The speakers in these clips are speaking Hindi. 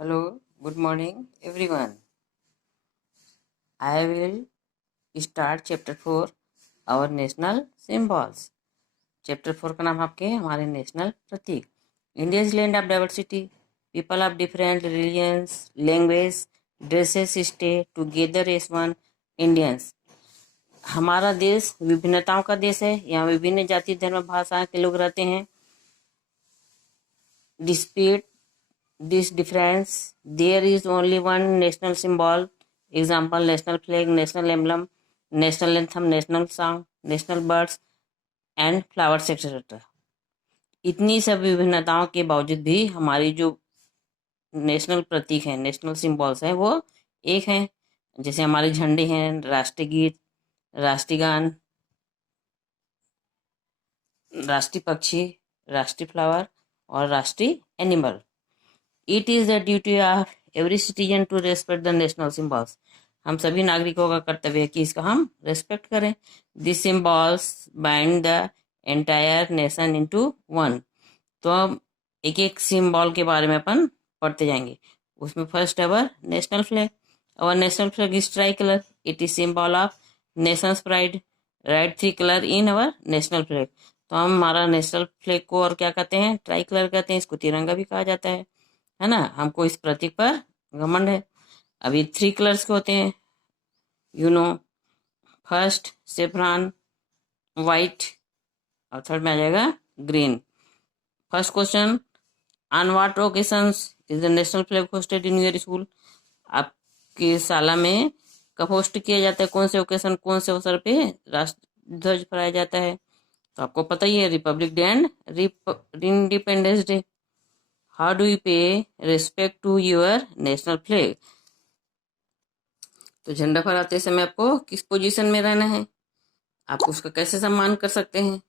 Hello, good morning everyone. I will start chapter 4 our national symbols. Chapter 4 का नाम आपके हमारे नेशनल प्रतीक. India is land of diversity. People of different religions, language, dresses stay together as one Indians. हमारा देश विभिन्नताओं का देश है. यहाँ विभिन्न जाति धर्म भाषा के लोग रहते हैं. Despite this difference, there is only one national symbol. Example: national flag, national emblem, national anthem, national song, national birds and flowers etc. इतनी सब विभिन्नताओं के बावजूद भी हमारी जो नेशनल प्रतीक हैं, नेशनल सिंबल्स हैं, वो एक हैं. जैसे हमारे झंडे हैं, राष्ट्रीय गीत, राष्ट्रीय गान, राष्ट्रीय पक्षी, राष्ट्रीय फ्लावर और राष्ट्रीय animal. It is the duty of every citizen to respect the national symbols. हम सभी नागरिकों का कर्तव्य है कि इसका हम रेस्पेक्ट करें. These symbols bind the entire nation into one. तो हम एक एक सिंबल के बारे में अपन पढ़ते जाएंगे. उसमें first our national flag. Our national flag is tricolor. It is symbol of nation's pride. Write 3 color in our national flag. तो हम हमारा नेशनल फ्लैग को और क्या कहते हैं? ट्राई कलर कहते हैं. इसको तिरंगा भी कहा जाता है ना. हमको इस प्रतीक पर घमंड है. अभी 3 कलर्स के होते हैं, फर्स्ट सेफ्रॉन, वाइट और थर्ड में आ जाएगा green. First question, on what occasions is the national flag hosted in your school? आपकी शाला में कब होस्ट किया जाता है? कौन से ओकेशन, कौन से अवसर पे राष्ट्र ध्वज फहराया जाता है? तो आपको पता ही है, republic day and independence day. How do you pay respect to your national flag? तो झंडा फहराते समय आपको किस पोजीशन में रहना है? आप उसका कैसे सम्मान कर सकते हैं?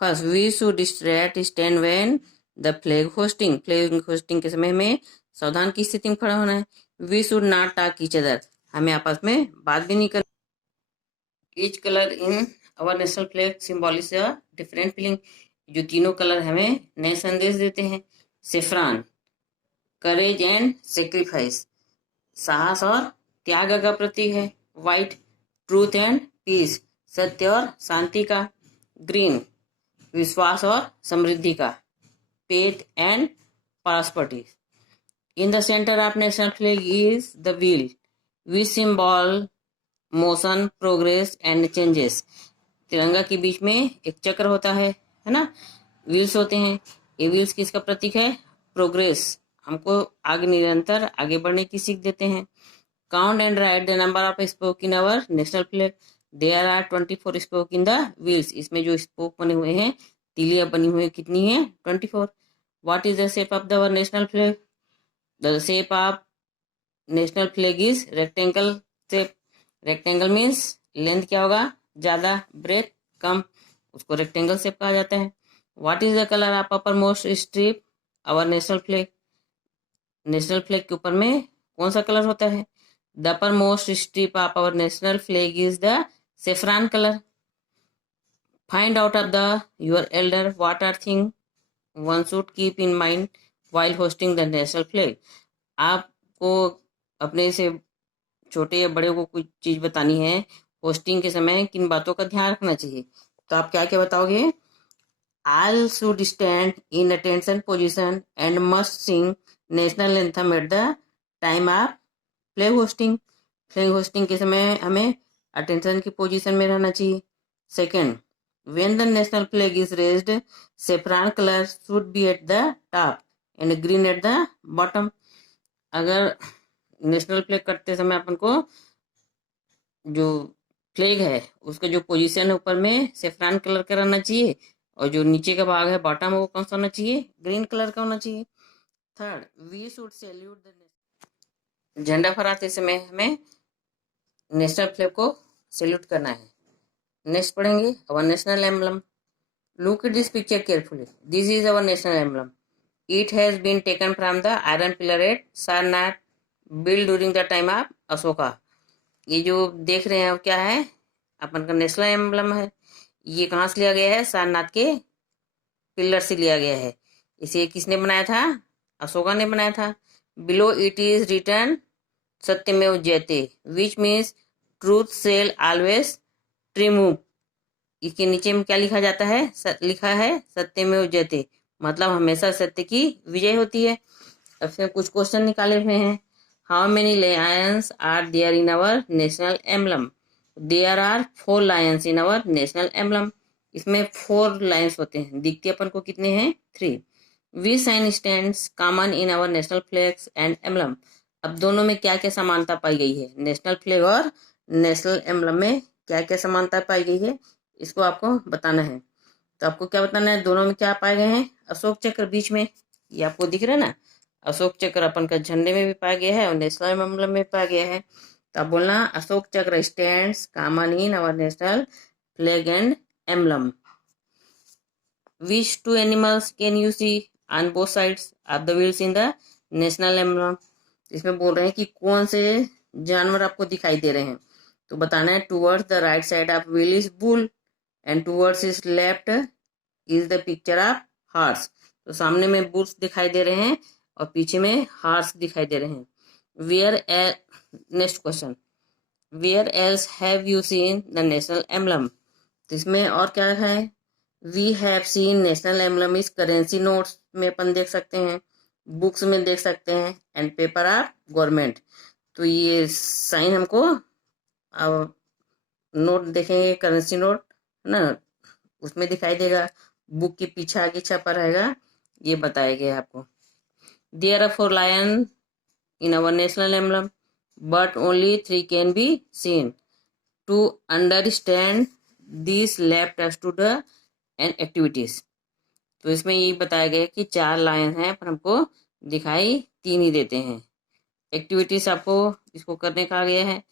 First, we should stand when the flag hoisting. Flag hoisting के समय में सावधान की स्थिति में खड़ा होना है. We should not talk each other. हमें आपस में बात भी नहीं करनी. Each colour in our national flag symbolizes a different feeling. जो तीनों कलर हमें नए संदेश देते हैं. सेफ्रॉन, करेज एंड सेक्रीफाइस, साहस और त्याग का प्रतीक है. व्हाइट, ट्रूथ एंड पीस, सत्य और शांति का. ग्रीन, विश्वास और समृद्धि का. Faith and prosperity. In the centre of national flag is the wheel which symbol motion, progress and changes. तिरंगा के बीच में एक चक्र होता है ना. व्हील्स होते हैं. ये व्हील्स किसका प्रतीक है? प्रोग्रेस. हमको आगे निरंतर आगे बढ़ने की सीख देते हैं. Count and write the number of spoke in our national flag. There are 24 spoke in the wheels. इसमें जो स्पोक बने हुए हैं, तीलियां बनी हुई कितनी है? 24. What is the shape of the our national flag? The shape of national flag is rectangle shape. Rectangle means length क्या होगा? ज्यादा, ब्रेथ कम, उसको रेक्टेंगल शेप कहा जाता है. What is the colour of upper most strip our national flag? National flag के ऊपर में कौन सा कलर होता है? The upper most strip of our national flag is the saffron colour. Find out of the your elder what are thing one should keep in mind while hoisting the national flag. आपको अपने से छोटे या बड़े को कोई चीज बतानी है, होस्टिंग के समय किन बातों का ध्यान रखना चाहिए? तो आप क्या क्या बताओगे? All should stand in attention position and must sing national anthem at the time of flag hosting. Flag hoisting के समय हमें अटेंशन की पोजीशन में रहना चाहिए. Second, when the national flag is raised, saffron color should be at the top and green at the bottom. अगर नेशनल फ्लैग करते समय अपन को जो फ्लैग है उसका जो पोजीशन है ऊपर में सेफ्रॉन कलर का रहना चाहिए, और जो नीचे का भाग है बॉटम, वो कौन सा होना चाहिए? ग्रीन कलर का होना चाहिए. Third, we should salute the. झंडा फहराते समय हमें नेशनल फ्लैग को सैल्यूट करना है. नेक्स्ट पढ़ेंगे our national emblem. Look at this picture carefully. This is our national emblem. It has been taken from the iron pillar at Sarnath, build during the time of Ashoka. ये जो देख रहे हैं क्या है? अपन का नेशनल एम्बलम है. ये कहाँ से लिया गया है? सारनाथ के पिलर से लिया गया है. इसे किसने बनाया था? अशोका ने बनाया था. बिलो इट इज रिटर्न सत्यमेव जयते, which means truth shall always triumph. इसके नीचे में क्या लिखा जाता है? लिखा है सत्यमेव जयते, मतलब हमेशा सत्य की विजय होती है। अब फिर कुछ क्वेश्चन निकाले हुए हैं। How many lions are there in our national emblem? There are 4 lions in our national emblem. इसमें 4 लायंस होते हैं, दिखते अपन को कितने हैं? 3। We sign stands common in our national flags and emblem. अब दोनों में क्या क्या समानता पाई गई है? नेशनल फ्लैग और नेशनल एम्बलम में क्या क्या समानता पाई गई है, इसको आपको बताना है। तो आपको क्या बताना है? दोनों में क्या पाए गए हैं? अशोक चक्र बीच में, ये आपको दिख रहा है ना, अशोक चक्र अपन का झंडे में भी पाया गया है और नेशनल एम्बलम में पाया गया है। तो आप बोलना Ashok chakra stands common in our national flag and emblem. Which two animals can you see on both sides of the wheels in the national emblem? इसमें बोल रहे हैं कि कौन से जानवर आपको दिखाई दे रहे हैं। तो बताना है towards the right side of wheel is bull and towards is left is the picture of horse. तो सामने में बुल्स दिखाई दे रहे हैं और पीछे में हार्स दिखाई दे रहे हैं। Where next question, where else have you seen the national emblem? तो इसमें और क्या है? We have seen national emblem is currency notes में अपन देख सकते हैं, बुक्स में देख सकते हैं एंड पेपर ऑफ गवर्नमेंट। तो ये साइन हमको अब नोट देखेंगे, करेंसी नोट है ना, उसमें दिखाई देगा, बुक के पीछे आगे छपा रहेगा, ये बताया गया है आपको। There are 4 lion in our national emblem but only 3 can be seen. To understand this left us to the end activities. तो इसमें यही बताया गया कि 4 लाइन हैं पर हमको दिखाई 3 ही देते हैं। एक्टिविटीज आपको इसको करने का गया है।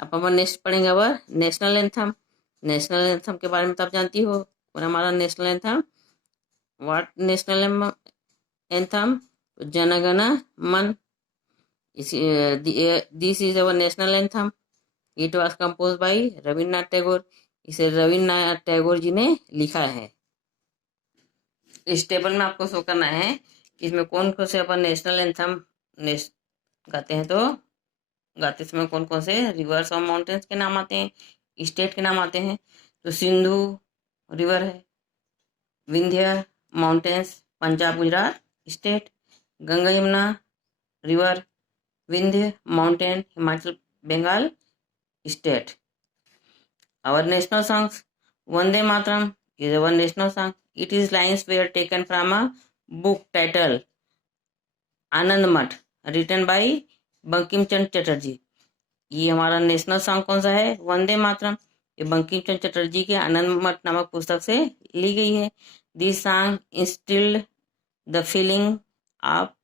अब अपन नेक्स्ट पढ़ेंगे our national anthem. National anthem के बारे में तो आप जानती हो, और हमारा national anthem what national anthem Jana Gana Mana. This is our national anthem. It was composed by Rabindranath Tagore. इसे रविन्द्रनाथ टैगोर जी ने लिखा है। इस टेबल में आपको शो करना है कि इसमें कौन कौन से अपन नेशनल एंथम गाते हैं। तो गाते समय कौन कौन से रिवर्स और माउंटेन्स के नाम आते हैं, स्टेट के नाम आते हैं। तो सिंधु रिवर है, Vindhya mountains Punjab Gujarat state, Ganga Yamuna river, Vindhya mountain Himachal Bengal state. Our national songs, Vande Mataram is our national song. It is lines were taken from a book titled आनंद मठ written by बंकिम चंद्र चटर्जी। ये हमारा नेशनल सॉन्ग कौन सा है? वंदे मातरम। ये बंकिम चंद्र चटर्जी के आनंद मठ नामक पुस्तक से ली गई है। This song instilled the feeling of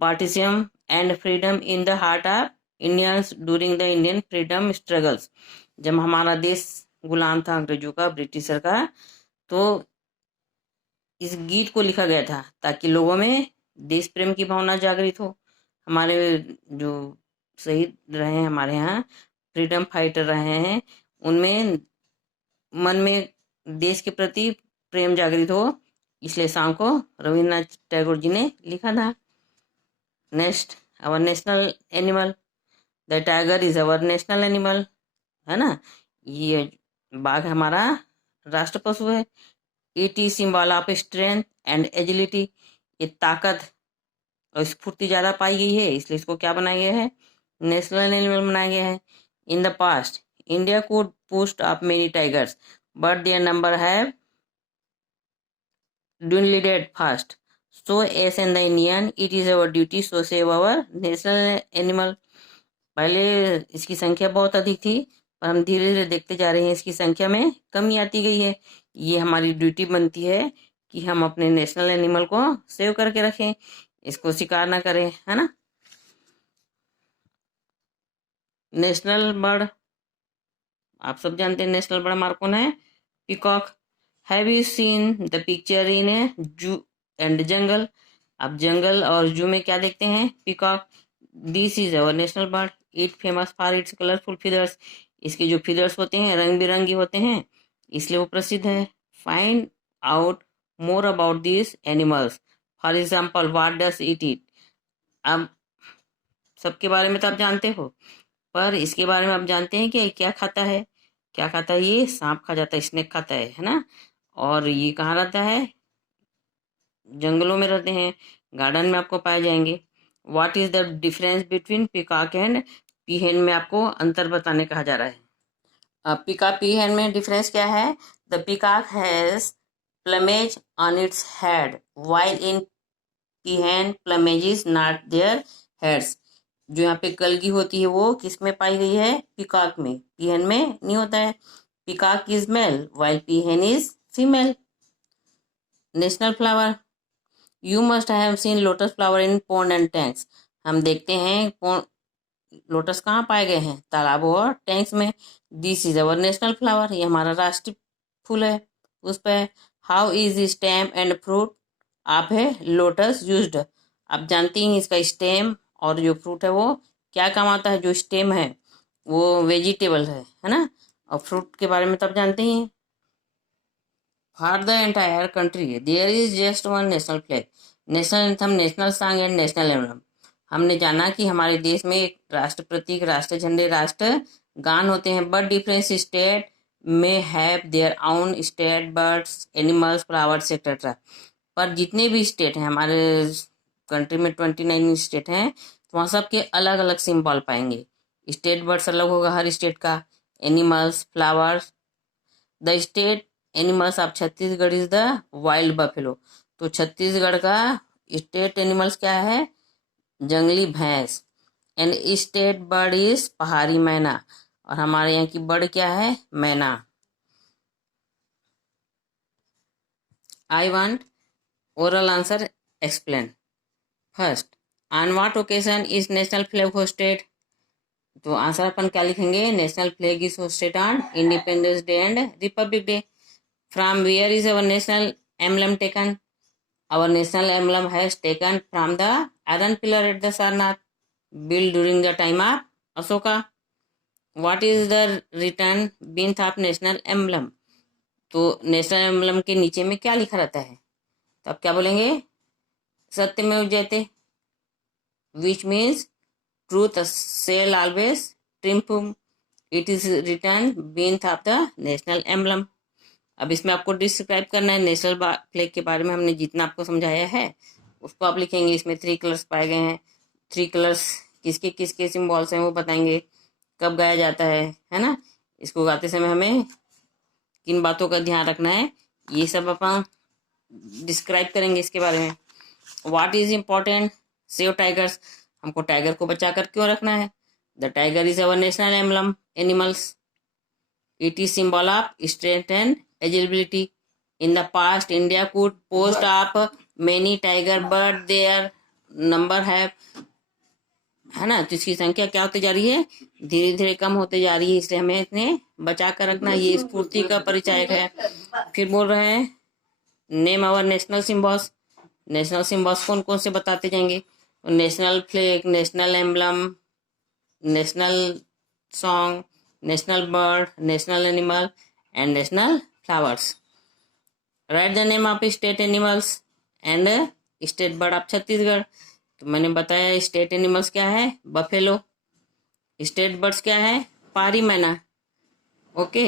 patriotism and freedom in the heart of Indians during the Indian freedom struggles. जब हमारा देश गुलाम था अंग्रेजों का, ब्रिटिशर का, तो इस गीत को लिखा गया था ताकि लोगों में देश प्रेम की भावना जागृत हो। हमारे जो शहीद रहे हैं हमारे यहाँ, फ्रीडम फाइटर रहे हैं, उनमें मन में देश के प्रति प्रेम जागृत हो, इसलिए सॉन्ग को रविन्द्रनाथ टैगोर जी ने लिखा था। Next our national animal, the tiger is our national animal, है ना। ये बाघ हमारा राष्ट्र पशु है। It is symbol of strength and agility. ये ताकत और स्फूर्ति ज्यादा पाई गई है, इसलिए इसको क्या बनाया गया है? नेशनल एनिमल बनाया गया है। In the past India could boast up many tigers but their number have dwindled fast. So as an Indian, it is our duty to save our national animal. पहले इसकी संख्या बहुत अधिक थी, पर हम धीरे धीरे देखते जा रहे हैं इसकी संख्या में कमी आती गई है। ये हमारी ड्यूटी बनती है कि हम अपने नेशनल एनिमल को सेव करके रखें, इसको शिकार ना करें, है ना। नेशनल बर्ड आप सब जानते हैं, नेशनल बर्ड हमारा कौन है? Peacock. Have you seen the picture in a zoo and जंगल? आप जंगल और जू में क्या देखते हैं? Peacock. This is our national bird. It famous for its colourful feathers. इसके जो फिदर्स होते हैं रंग बिरंगी होते हैं, इसलिए वो प्रसिद्ध है। Find out more about this animals. For example what does it ईट? अब सबके बारे में तो आप जानते हो, पर इसके बारे में आप जानते हैं कि क्या खाता है? क्या खाता है? ये सांप खा जाता है, स्नेक खाता है ना। और ये कहाँ रहता है? जंगलों में रहते हैं, गार्डन में आपको पाए जाएंगे। What is the difference between peacock and peahen में आपको अंतर बताने कहा जा रहा है। अब पिकॉक पीहेन में डिफरेंस क्या है? The peacock has plumage on its head while in peahen plumage is not there heads. जो यहाँ पे कलगी होती है वो किस में पाई गई है? पिकॉक में, पीहेन में नहीं होता है। Peacock is male while peahen is female. National flower, you must have seen lotus flower in pond and tanks. हम देखते हैं लोटस कहाँ पाए गए हैं? तालाबों और टैंक्स में। This is our national flower, ये हमारा राष्ट्रीय फूल है। उस पर how is stem and fruit आप है लोटस यूज्ड। आप जानती हैं इसका स्टेम और जो फ्रूट है वो क्या काम आता है? जो स्टेम है वो वेजिटेबल है ना, और फ्रूट के बारे में तो आप जानते ही हैं। For the entire country there is just one national flag, national anthem, national song and national emblem. हमने जाना कि हमारे देश में एक राष्ट्र प्रतीक, राष्ट्र झंडे, राष्ट्र गान होते हैं, बट डिफरेंस स्टेट में have their own state birds animals flowers etcetera. पर जितने भी स्टेट हैं हमारे कंट्री में, 29 स्टेट हैं, तो वहाँ सबके अलग अलग सिंबल पाएंगे। स्टेट बर्ड्स अलग होगा हर स्टेट का, animals, flowers. The state animals of Chhattisgarh is the wild buffalo. तो छत्तीसगढ़ का स्टेट एनिमल्स क्या है? जंगली भैंस। एंड स्टेट बर्ड इज पहाड़ी मैना, और हमारे यहाँ की बर्ड क्या है? मैना। I want oral answer explain. First, on what occasion is national flag hoisted? तो आंसर अपन क्या लिखेंगे? National flag is hoisted on Independence Day and Republic Day. From where is our national emblem taken? Our national emblem has taken from the iron pillar at the Sarnath, built during the time of Ashoka. What is the written beneath of national emblem? तो नेशनल एम्बलम के नीचे में क्या लिखा रहता है? तो आप क्या बोलेंगे? सत्यमेव जयते, which means truth shall always triumph. It is written beneath of the national emblem. अब इसमें आपको डिस्क्राइब करना है नेशनल फ्लैग के बारे में। हमने जितना आपको समझाया है उसको आप लिखेंगे। इसमें 3 कलर्स पाए गए हैं। 3 कलर्स किसके किसके सिंबल्स हैं वो बताएंगे। कब गाया जाता है ना। इसको गाते समय हमें किन बातों का ध्यान रखना है, ये सब अपन डिस्क्राइब करेंगे इसके बारे में। What is important? Save tigers, हमको टाइगर को बचा कर क्यों रखना है? The tiger is our national emblem animals. It is symbol of strength and agility. In the past, India could boast of many tiger, but their number have, है ना, तो इसकी संख्या क्या होती जा रही है? धीरे धीरे कम होते जा रही है, इसलिए हमें इतने बचा कर रखना, ये स्फूर्ति का परिचायक है। फिर बोल रहे हैं name our national symbols. National symbols कौन कौन से बताते जाएंगे? National flag, national emblem, national song, national bird, national animal and national flowers. Write the name of state animals and state bird of Chhattisgarh. तो मैंने बताया स्टेट एनिमल्स क्या है? बफेलो। स्टेट बर्ड्स क्या है? पारी मैना। ओके।